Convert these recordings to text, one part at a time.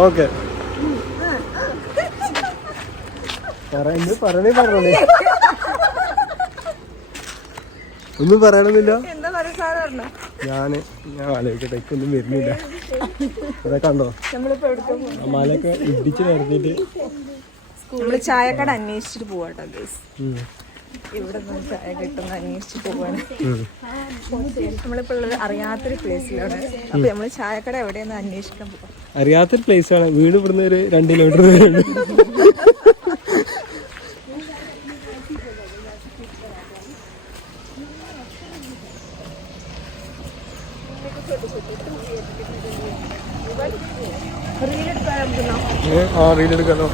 Okay. പറയണേ പറഞ്ഞേ പറഞ്ഞോളേ ഒന്നും പറയണമെന്നില്ല ഞാൻ ഞാൻ ആലോചിക്കട്ടെ ഒന്നും വരുന്നില്ല. അതൊക്കെ കണ്ടോ? മലയൊക്കെ ഇടിച്ച് നമ്മൾ ചായക്കട അന്വേഷിച്ചിട്ട് പോവാട്ടോ. ഇവിടെ നിന്ന് ചായ കിട്ടുന്ന അന്വേഷിച്ചിട്ട് പോവാണ്. ഉം. നമ്മളിപ്പോ ഉള്ളത് അറിയാത്തൊരു പ്ലേസിലാണ് അപ്പൊ നമ്മൾ ചായക്കട എവിടെയെന്ന് അന്വേഷിക്കാൻ പോവാം. അറിയാത്തൊരു പ്ലേസാണ് വീട് ഇവിടുന്ന് ഒരു രണ്ട് കിലോമീറ്റർ ദൂരമുണ്ട്. ആ റീൽ എടുക്കാലോ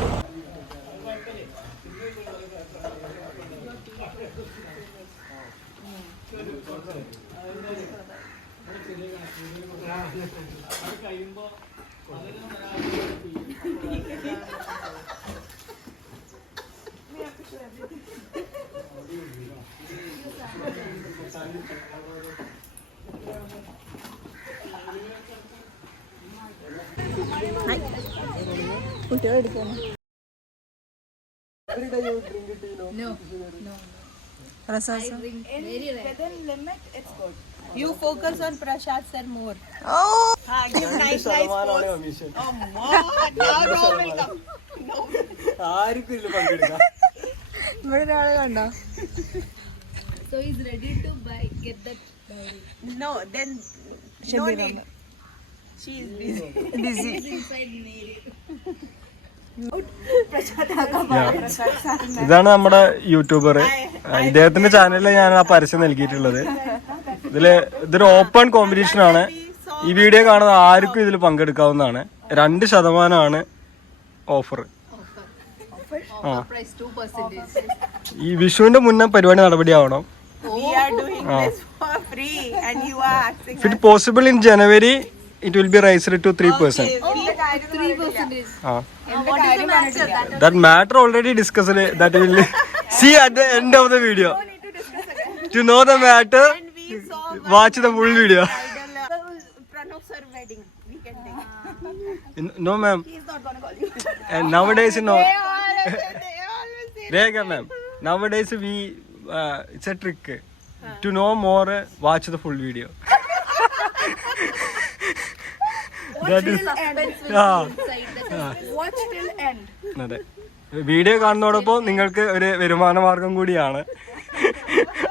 കഴിയുമ്പോ കുട്ടികളെടുക്കുന്നു No, no. കുട്ടികളെ it's good. You focus on Prashad sir more. Oh! Ha, give nice, nice pose. Oh, what? Now no will come. ആർക്കും ഇല്ല പങ്കെടുക്കാം ഇവിടെ ഒരാളെ കണ്ടോ So he's ready to buy, get that dowry. No, then no need. She is busy. Busy Inside married. ഇതാണ് നമ്മുടെ YouTuber ഇദ്ദേഹത്തിന്റെ ചാനലിൽ ഞാൻ ആ പരസ്യം നൽകിയിട്ടുള്ളത്. ഇതിൽ ഇതൊരു ഓപ്പൺ കോമ്പറ്റീഷൻ ആണ്. ഈ വീഡിയോ കാണുന്ന ആർക്കും ഇതിൽ പങ്കെടുക്കാവുന്നതാണ്. രണ്ട് ശതമാനമാണ് ഓഫർ ആ. Price 2%. ഈ വിഷുവിന്റെ മുന്നേ പരിപാടി നടപടിയാവണം. If it possible in January it will be raised to three percent ആ And what is? That that see at the end of the video to know the matter watch the full video uh, you. nowadays no They always, they always say. Rega ma'am nowadays we uh, it's a trick to know more uh, watch the full video that is ആ inside that Watch till end. അതെ. Video കാണുന്നതോടൊപ്പം നിങ്ങൾക്ക് ഒരു വരുമാന മാർഗം കൂടിയാണ്.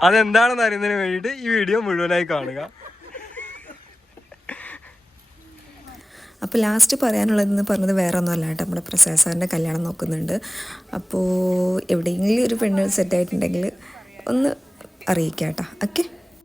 അതെന്താണെന്ന് അറിയുന്നതിന് വേണ്ടിയിട്ട് ഈ വീഡിയോ മുഴുവനായി കാണുക. അപ്പോൾ ലാസ്റ്റ് പറയാനുള്ളതെന്ന് പറഞ്ഞത് വേറെ ഒന്നുമല്ല കേട്ടോ. നമ്മുടെ പ്രസാദ് സാറിന്റെ കല്യാണം നോക്കുന്നുണ്ട്. അപ്പോൾ എവിടെയെങ്കിലും ഒരു പെണ്ണ് സെറ്റായിട്ടുണ്ടെങ്കിൽ ഒന്ന് അറിയിക്കാം കേട്ടോ. ഓക്കെ